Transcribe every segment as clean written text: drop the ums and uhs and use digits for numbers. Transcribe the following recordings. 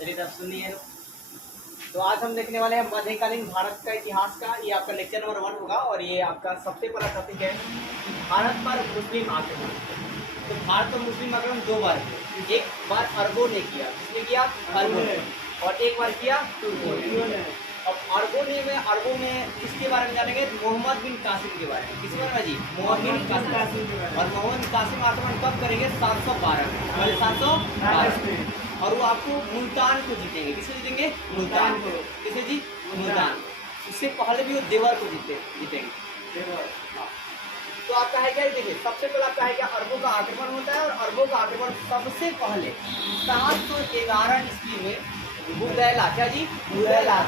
चलिए तब सुनिए। तो आज हम देखने वाले हैं मध्यकालीन भारत का इतिहास का। ये आपका लेक्चर नंबर 1 होगा और ये आपका सबसे पहला टॉपिक है भारत पर मुस्लिम आक्रमण। तो भारत पर मुस्लिम आक्रमण 2 बार किया। एक बार अरबों ने किया, किसने किया? अरबों ने। और एक बार किया तुर्कों ने। अब अरबों में किसके बारे में जानेंगे? मोहम्मद बिन कासिम के बारे में। किसके बारे में जी? मोहम्मद बिन कासिम। और मोहम्मद बिन कासिम आक्रमण कब करेंगे? 712 में। 712 में। और वो आपको मुल्तान को जीतेंगे। किसे जीतेंगे? मुल्तान को। किसे जी? मुल्तान। उससे पहले भी वो देवर को जीतेंगे। हाँ। तो आपका है क्या? देखिए सबसे पहले आपका है क्या? अरबों का आक्रमण होता है और अरबों का आक्रमण सबसे पहले 711 ईस्वी में बुदैला, क्या जी? बुदैला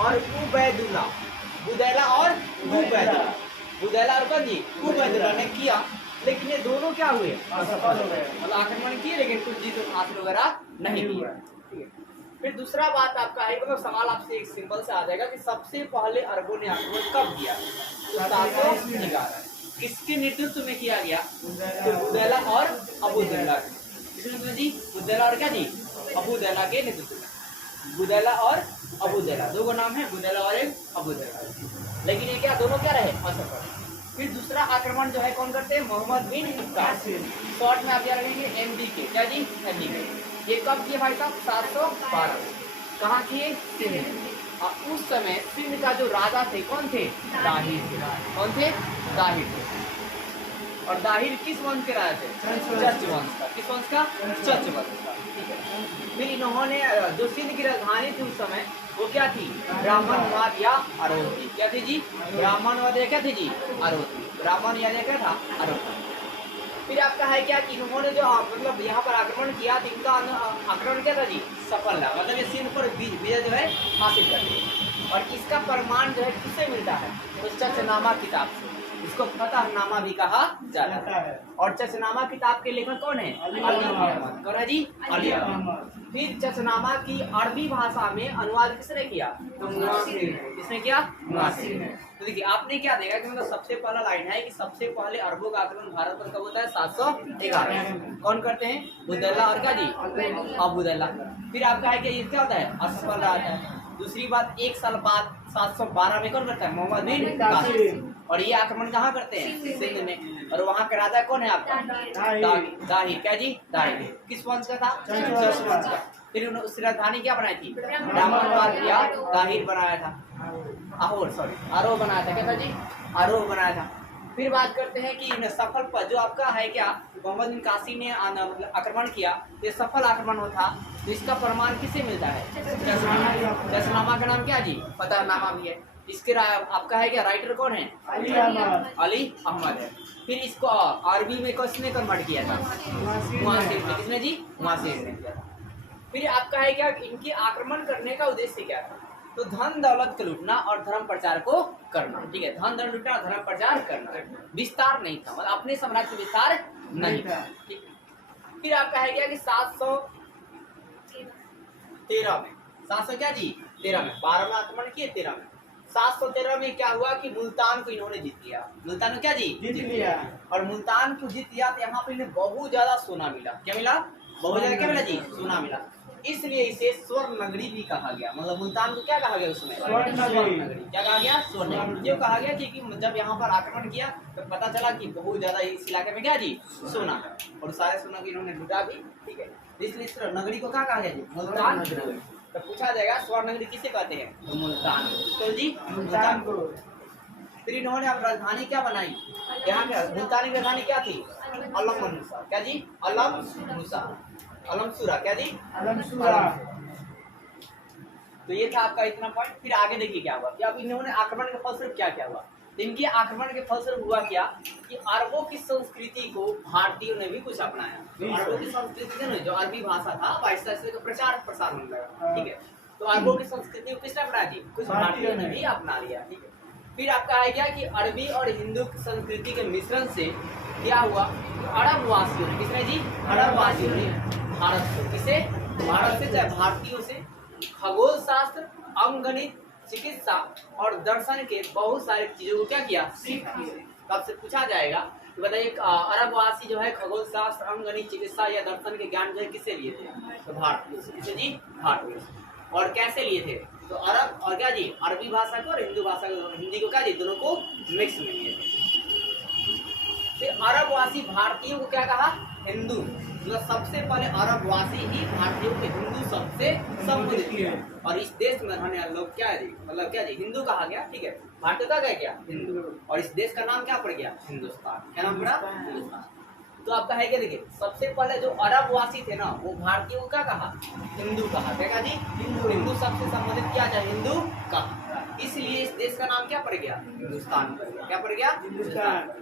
और उबैदुल्ला। बुदैला और उबैदुल्ला। बुदैला और कौन जी? उबैदुल्ला ने किया। लेकिन ये दोनों क्या हुए? असफल हो गए। मतलब आक्रमण किए लेकिन कुछ जीत हासिल वगैरह नहीं किए। फिर दूसरा बात आपका है, मतलब सवाल आपसे एक सिंपल से आ जाएगा कि सबसे पहले अरबों ने आक्रमण कब किया? तो 711। किसके नेतृत्व में किया गया? तो बुदैला और अबूदैला। किसके नेतृत्व में जी? बुदैला और क्या जी? अबूदैला के नेतृत्व में। बुदैला और अबूदैला, दो नाम है, बुदैला और अबूदैला। लेकिन ये क्या दोनों क्या रहे? असफल। फिर दूसरा आक्रमण जो है कौन करते हैं? मोहम्मद बिन कासिम। शॉर्ट में आप याद रखेंगे MBK, क्या जी? MBK। ये कब किए भाई साहब? 712। कहाँ किए? सिंध। और उस समय सिंध का जो राजा थे कौन थे? दाहिर। कौन थे? दाहिर। और दाहिर किस वंश के राजा थे? चच वंश का। किस वंश का? चच वंश का। ठीक है। फिर इन्होंने जो सिंध की राजधानी थी उस समय वो क्या थी? ब्राह्मणवाद या अरौती। क्या थी जी? ब्राह्मणवाद या क्या थी जी? अरौती। ब्राह्मण या क्या था? अरौती। फिर आपका है क्या कि इन्होंने जो मतलब यहाँ पर आक्रमण किया तो इनका आक्रमण क्या था जी? सफल रहा। मतलब ये सिंध पर विजय जो है हासिल कर ली। और इसका प्रमाण जो है किससे मिलता है? तो चचनामा किताब से। इसको फतहनामा भी कहा जाता है। और चचनामा किताब के लेखक कौन है? अली अहमद। कौन है जी? अली अहमद। फिर चचनामा की अरबी भाषा में अनुवाद किसने किया? तो किसने किया? मुआसिर ने। तो देखिए आपने क्या देखा कि मतलब सबसे पहला लाइन है कि सबसे पहले अरबों का आक्रमण भारत पर कब होता है? 711। कौन करते हैं? बुदैला और क्या जी? अबूदैला। फिर आपका है कि ये क्या होता है? असफल रहता है। दूसरी बात, एक साल बाद 712 में कौन करता है? मोहम्मद बिन कासिम। और ये आक्रमण कहाँ करते हैं? सिंध में। और वहाँ का राजा कौन है आपका? दाहिर। क्या जी? दाहिर। किस वंश का था? चच वंश का। फिर उसकी राजधानी क्या बनाई थी? ब्राह्मणवाद या दाहिर बनाया था। आरोह बनाया था। क्या था जी? आरोह बनाया था। फिर बात करते हैं कि सफल पर जो आपका है क्या मोहम्मद बिन कासिम ने मतलब आक्रमण किया, ये सफल आक्रमण होता। तो इसका प्रमाण किससे मिलता है? चचनामा का नाम क्या जी? फतहनामा भी है। इसके आपका है क्या राइटर कौन है? अली अहमद है। फिर इसको अरबी में किसने कन्वर्ट किया था? मुआसिर ने। किसने जी? मुआसिर ने किया था। फिर आपका है क्या इनके आक्रमण करने का उद्देश्य क्या था? तो धन दौलत को लूटना और धर्म प्रचार को करना। ठीक है, धन दौलत लूटना और धर्म प्रचार करना। विस्तार नहीं था, मतलब अपने साम्राज्य का विस्तार नहीं था। ठीक। फिर आपका है क्या कि 713 में 700 क्या जी? 13 में 12 में आक्रमण किए, 13 में 713 में क्या हुआ कि मुल्तान को इन्होंने जीत लिया। मुल्तान को क्या जी? जीत लिया। और मुल्तान को जीत लिया तो यहाँ पे इन्हें बहुत ज्यादा सोना मिला। क्या मिला? बहुत ज्यादा क्या मिला जी? सोना मिला। इसलिए इसे स्वर्ण नगरी भी कहा गया। मतलब मुल्तान को क्या कहा गया उसमें? स्वर्ण नगरी। क्या कहा गया? स्वर्ण नगरी। क्यों कहा गया? क्योंकि जब यहाँ पर आक्रमण किया तो पता चला कि बहुत ज्यादा इस इलाके में क्या जी? सोना। और सारे सोना को इन्होंने लूटा भी। ठीक है, इसलिए इस नगरी को क्या कहा गया जी? मुल्तान नगरी। तो पूछा जाएगा स्वर्ण नगरी किसे कहते हैं? तो मुल्तान। तो जी मुल्तान को। फिर इन्होंने अब राजधानी क्या बनाई? यहाँ क्या मुल्तान की राजधानी क्या थी? अलमसूरा। क्या जी? अलमसूरा। क्या जी? अलमसूरा। तो ये था आपका इतना पॉइंट। फिर आगे देखिए क्या हुआ कि अब इन्होंने आक्रमण के फलस्वरूप क्या क्या हुआ। तो इनके आक्रमण के फलस्वरूप हुआ क्या कि अरबों की संस्कृति को भारतीयों ने भी कुछ अपनाया। अरबों की संस्कृति ने जो अरबी भाषा था वाइसराय का प्रचार प्रसार होने लगा। ठीक है, तो अरबों की संस्कृति को किसने अपनाया थी? कुछ भारतीयों ने भी अपना लिया। ठीक है, फिर आपका है क्या कि अरबी और हिंदू संस्कृति के मिश्रण से क्या हुआ? अरब वासियों ने, किसने जी? अरब वासियों ने भारत को, किसे? भारत से चाहे भारतीयों से खगोल शास्त्र, अंकगणित, चिकित्सा और दर्शन के बहुत सारी चीजों को क्या किया? सीखा। तब से पूछा जाएगा तो बताइए अरबवासी जो है खगोल शास्त्र, अंक गणित, चिकित्सा या दर्शन के ज्ञान जो है किससे लिए थे? तो भारतीय से। किससे जी? भारतीय से। और कैसे लिए थे? तो अरब और क्या जी, अरबी भाषा को और हिंदू भाषा को, हिंदी को क्या जी, दोनों को मिक्स में लिए थे। फिर अरबवासी भारतीयों को क्या कहा? हिंदू। मतलब सबसे पहले अरबवासी ही भारतीयों को हिंदू शब्द से संबोधित किया और इस देश में रहने वाले लोग क्या है जी, मतलब क्या जी, हिंदू कहा गया। ठीक है, भारतीय का क्या हिंदू, और इस देश का नाम क्या पड़ गया? हिंदुस्तान। क्या नाम पड़ा? हिंदुस्तान। तो आपका है क्या, देखिए सबसे पहले जो अरबवासी थे ना वो भारतीयों को क्या कहा? हिंदू कहा। क्या कहा जी? हिंदू शब्द से संबोधित किया जाए, हिंदू कहा। इसलिए इस देश का नाम क्या पड़ गया? हिंदुस्तान पड़ गया। क्या पड़ गया? हिंदुस्तान।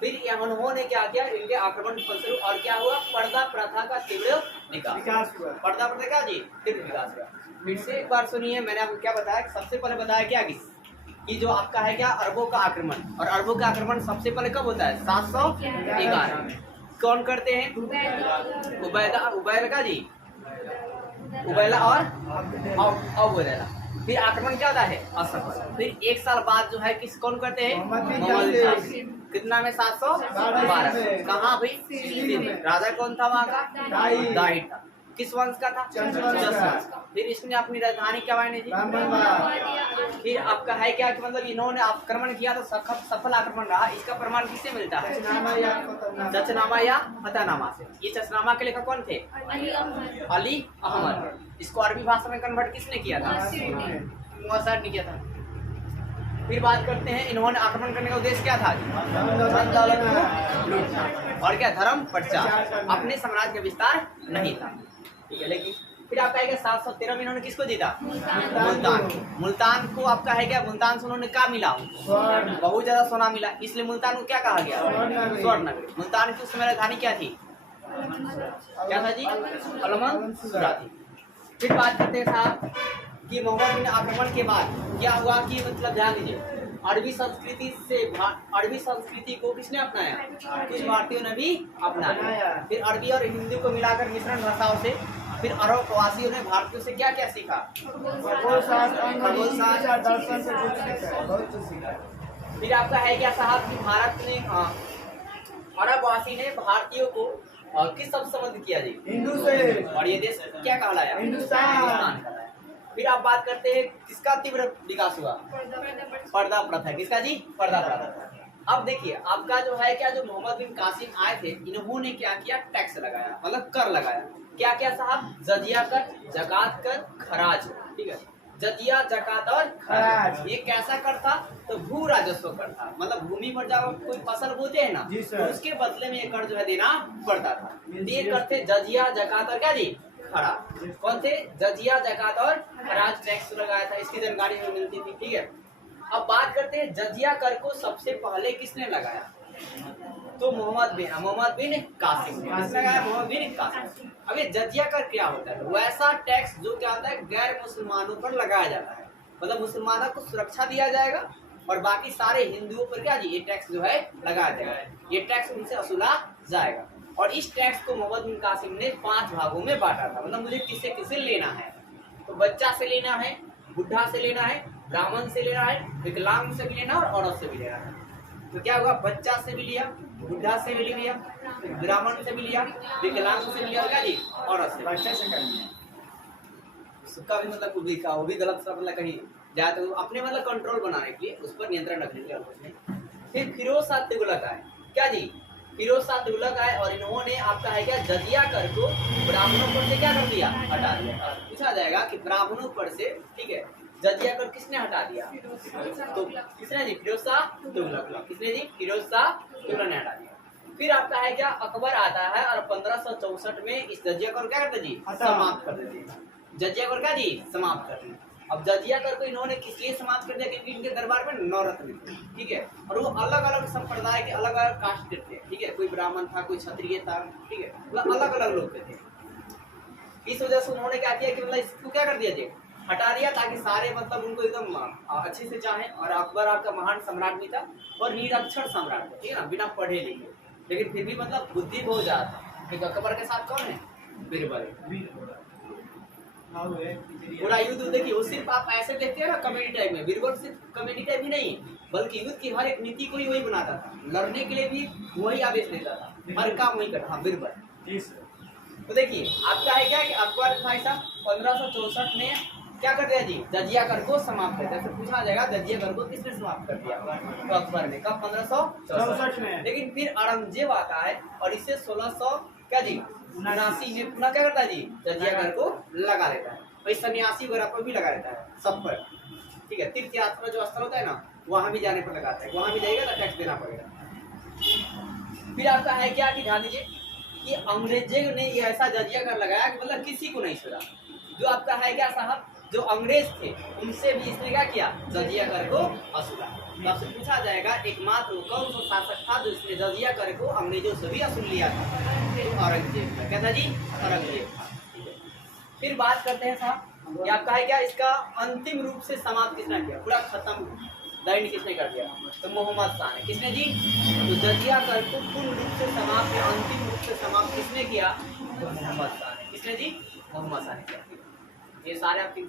फिर उन्होंने क्या किया? इनके आक्रमण के फलस्वरूप और क्या हुआ? पर्दा प्रथा का तीव्र विकास हुआ। पर्दा प्रथा का जी तीव्र विकास हुआ। फिर से एक बार सुनिए, मैंने आपको क्या बताया? सबसे पहले बताया क्या कि जो आपका है क्या, अरबों का आक्रमण, और अरबों का आक्रमण सबसे पहले कब होता है? 711 में। कौन करते हैं? उबैदा का जी, उबैला और अबूदैला। फिर आक्रमण क्या होता है? असफल। फिर एक साल बाद जो है किस कौन करते हैं? मोहम्मद। कितना में? 712। कहाँ भाई? राजा कौन था वहाँ का? दाई था। किस वंश का था? जस वंश का। फिर इसने अपनी राजधानी क्या बनाई थी? फिर आपका है क्या कि मतलब इन्होंने आक्रमण किया तो सफल आक्रमण रहा। इसका प्रमाण किससे मिलता है? चचनामा या फतहनामा से। ये चचनामा के लेखक कौन थे? अली अहमद। इसको अरबी भाषा में कन्वर्ट किसने किया था? मुअस्सर ने किया था। फिर बात करते हैं, इन्होंने आक्रमण करने का उद्देश्य क्या था? और क्या? धर्म प्रचार। अपने साम्राज्य का विस्तार नहीं था। ठीक है, लेकिन फिर आपका है क्या 713 में इन्होंने किसको जीता? मुल्तान। मुल्तान को आपका है क्या, मुल्तान से उन्होंने क्या मिला? बहुत ज्यादा सोना मिला, इसलिए मुल्तान को क्या कहा गया? स्वर्ण नगरी। मुल्तान की उस समय राजधानी क्या थी? क्या था जी? अलमनसूरा थी। फिर बात करते हैं साहब कि मोहम्मद बिन आक्रमण के बाद क्या हुआ कि मतलब ध्यान दीजिए, अरबी संस्कृति को किसने अपनाया? कुछ भारतीयों ने भी अपनाया। फिर अरबी और हिंदी को मिलाकर मिश्रण भाषाओं से फिर अरबवासियों ने भारतीयों से क्या क्या सीखा? फिर आपका है क्या साहब कि भारत ने अरबवासी ने भारतीयों को किस शब्द संबंधित किया जी? हिंदू से। और ये देश क्या कहलाया? हिंदुस्तान। फिर आप बात करते हैं किसका तीव्र विकास हुआ? पर्दा प्रथा। किसका जी? पर्दा प्रथा। अब देखिए आपका जो है क्या, जो मोहम्मद बिन कासिम आए थे, इन्होंने क्या किया? टैक्स लगाया, मतलब कर लगाया। क्या क्या साहब? जजिया कर, जकात कर, खराज। ठीक है, जजिया, जकात और खराज। ये कैसा कर था? तो भू राजस्व कर था। मतलब भूमि पर जब कोई फसल बोते हैं ना तो उसके बदले में ये कर जो है देना पड़ता था। ये करते जजिया, जकात और क्या जी? खराज। कौन थे? जजिया, जकात और खराज टैक्स लगाया था। इसकी जानकारी हमें मिलती थी। ठीक है, अब बात करते हैं जजिया कर को सबसे पहले किसने लगाया? तो मोहम्मद बिन कासिम। किसने लगाया? मोहम्मद बिन कासिम। अब ये जजिया कर क्या होता है? वैसा टैक्स जो क्या होता है, गैर मुसलमानों पर लगाया जाता है। मतलब मुसलमानों को सुरक्षा दिया जाएगा और बाकी सारे हिंदुओं पर क्या जी ये टैक्स जो है लगाया जाएगा। ये टैक्स उनसे वसूला जाएगा। और इस टैक्स को मोहम्मद बिन कासिम ने 5 भागों में बांटा था। मतलब मुझे किससे किससे लेना है? तो बच्चा से लेना है, बुढ़ा से लेना है, ब्राह्मण से लेना है, विकलांग से भी लेना और औरत से भी लेना है। तो क्या हुआ? बच्चा से भी लिया, बुढ़ा से भी लिया, ब्राह्मण से भी लिया, विकलांग से भी लिया, क्या जी? औरत से। बच्चा से कर लिया। उसका भी मतलब वो भी गलत सा मतलब कहीं जाए तो अपने मतलब कंट्रोल बनाने के लिए, उस पर नियंत्रण रखने के लिए। फिर फिरोज शाह तुगलक आए। क्या जी? फिरोज शाह तुगलक आए और इन्होंने आपका है क्या जजिया कर को ब्राह्मणों पर से क्या कर दिया? हटा दिया। पूछा जाएगा कि ब्राह्मणों पर से, ठीक है, जजिया कर किसने हटा दिया? तो किसने जी? फिरोज शाह तुगलक। किसने जी? फिरोज शाह तुगलक ने हटा दिया। फिर आपका है क्या अकबर आता है और 1564 में इस जजिया कर क्या करते जी? समाप्त कर देते हैं। जजिया कर क्या जी? समाप्त कर दिया। अब जजिया कर को इन्होंने किस लिए समाप्त कर दिया? क्योंकि इनके दरबार में 9 रत्न थे। ठीक है, और वो अलग अलग संप्रदाय के अलग अलग कास्ट के थे। ठीक है, कोई ब्राह्मण था, कोई क्षत्रिय था। ठीक है, मतलब अलग अलग लोग थे। इस वजह से उन्होंने क्या किया कि मतलब इसको क्या कर दिया जी? हटा दिया, ताकि सारे मतलब उनको एकदम अच्छे से चाहे। और अकबर आपका महान सम्राट भी था और निरक्षर सम्राट था। ठीक है ना, बिना पढ़े लिखे, लेकिन फिर भी मतलब बुद्धि बहुत ज्यादा था। अकबर के साथ कौन है? बीरबल। पूरा युद्ध देखिए, वो सिर्फ आप ऐसे देखते हैं ना कॉमेडी टाइप में, बीरबल सिर्फ कॉमेडी टाइप ही नहीं बल्कि युद्ध की हर एक नीति को ही वही बनाता था, लड़ने के लिए भी वही आदेश देता था, हर काम वही करता। हाँ बीरबल। तो देखिए आपका है क्या कि अकबर भाई साहब 1564 में क्या कर दिया जी, जजिया कर को समाप्त कर दिया। फिर पूछा जाएगा जजिया कर को किसने समाप्त कर दिया, तो अकबर ने। कब? 1564 में। लेकिन फिर औरंगजेब आता है और इसे 1600 क्या जी 79 में पुनः क्या करता है जी, जजिया कर को लगा लेता है। वही सन्यासी वगैरह पर भी लगा लेता है, सब पर। ठीक है, तीर्थ यात्रा जो स्थल होता है ना, वहां भी जाने पर लगाता है, वहां भी जाएगा तो टैक्स देना पड़ेगा। फिर आपका है क्या कि ध्यान दीजिए कि अंग्रेजों ने ये ऐसा जजिया कर लगाया कि मतलब किसी को नहीं छोड़ा। जो आपका है क्या साहब, जो अंग्रेज थे उनसे भी इसने क्या किया, जजिया कर को वसूला। तो आपसे पूछा जाएगा एकमात्र कौन सा शासक था जो इसने जजिया कर को अंग्रेजों से भी वसूल लिया था, तो औरंगजेब था। क्या था जी? औरंगजेब था। फिर बात करते हैं साहब, ये आपका है क्या, इसका अंतिम रूप से समाप्त किसने किया, पूरा खत्म दैंड किसने कर दिया, तो मोहम्मद शाह ने। किसने जी? तो जजिया कर को पूर्ण रूप से समाप्त या अंतिम रूप से समाप्त किसने किया, तो मोहम्मद शाह ने। किसने जी? मोहम्मद शाह ने किया। ये सारे आपके